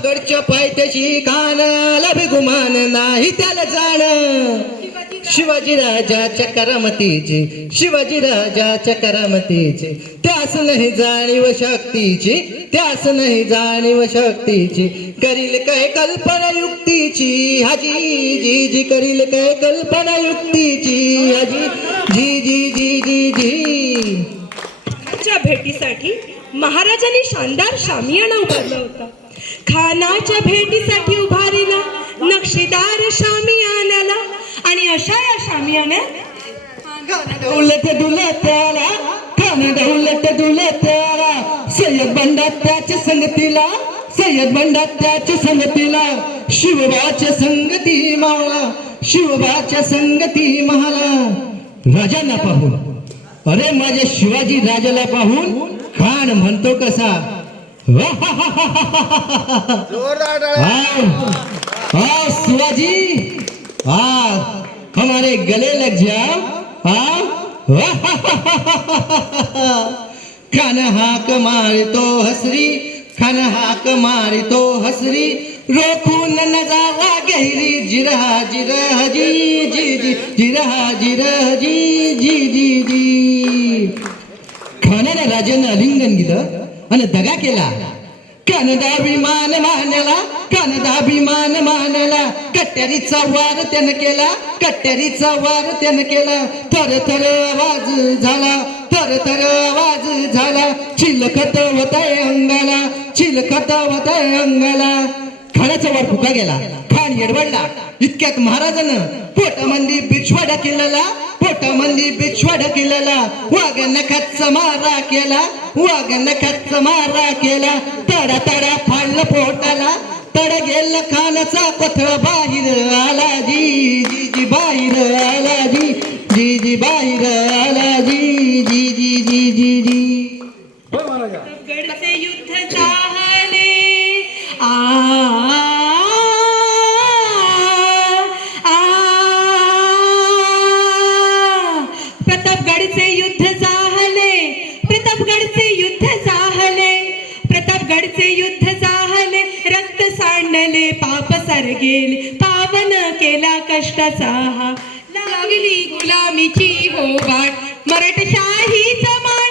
प्रतापगडच्या पायथ्याशी कानाला बिगुमान नाही त्याला जाण शिवाजी राजाच्या करामतीची शिवाजी राजाच्या करामतीची त्यास नाही जाणीव शक्तीची त्यास नाही जाणीव शक्तीची करील काय कल्पना युक्तीची हाजी जी जी करील काय कल्पना युक्तीची हाजी जी जी जी जी जी च्या भेटीसाठी महाराजांनी शानदार शामियाना उभारला होता. खानाच्या भेटीसाठी उभारला नक्षीदार शामियानाला आणि अशा या शामियान्यात उलट डुलत्याला खान उलट डुलत्याला सय्यद बंडा त्याच्या संगतीला सय्यद बंडा त्याच्या संगतीला शिवबाच्या संगती मावळा शिवबाच्या संगती महाला. राजांना पाहून अरे माझ्या शिवाजी राजाला पाहून खान म्हणतो कसा शिवाजी हमारे गले लग जाओ खान हाक मारतो हसरी खान हाक मारतो हसरी रोखून नजारा गहिरी जिरहा जिरह जी जी जी जिरहा जिरह जी जी जी जी. खानाने राजाने आलिंगन दिलं आणि दगा केला. कानदाभिमान मानला कानदाभिमान मानला कट्यारीचा वार त्यानं केला कट्यारीचा वार त्यानं केला. थर थर आवाज झाला थर थर आवाज झाला चिलखत होताय अंगाला चिलखत होताय अंगाला. खानाचा वार फुका गेला. खान येडवडला. इतक्यात महाराजानं पोटामंदी बिछवाडा केलेला पोटामंदी बिछवाडा केलेला वाघ नखाचा मारा केला वाघ नखाचा मारा केला. तडा तडा फाडलं पोटाला तड गेला खानाचा पथळ बाहेर आला जी जी जी बाहेर आला जी जी जी बाहेर आला जी जी जी जी जी जी. गडचे युद्ध झाले प्रतापगडचे युद्ध झाले प्रतापगडचे युद्ध झाले प्रतापगडचे युद्ध झाले रक्त सांडले पाप सर गेले पावन केला कष्टाचा हा लागली गुलामीची हो बाट मराठशाहीचा मान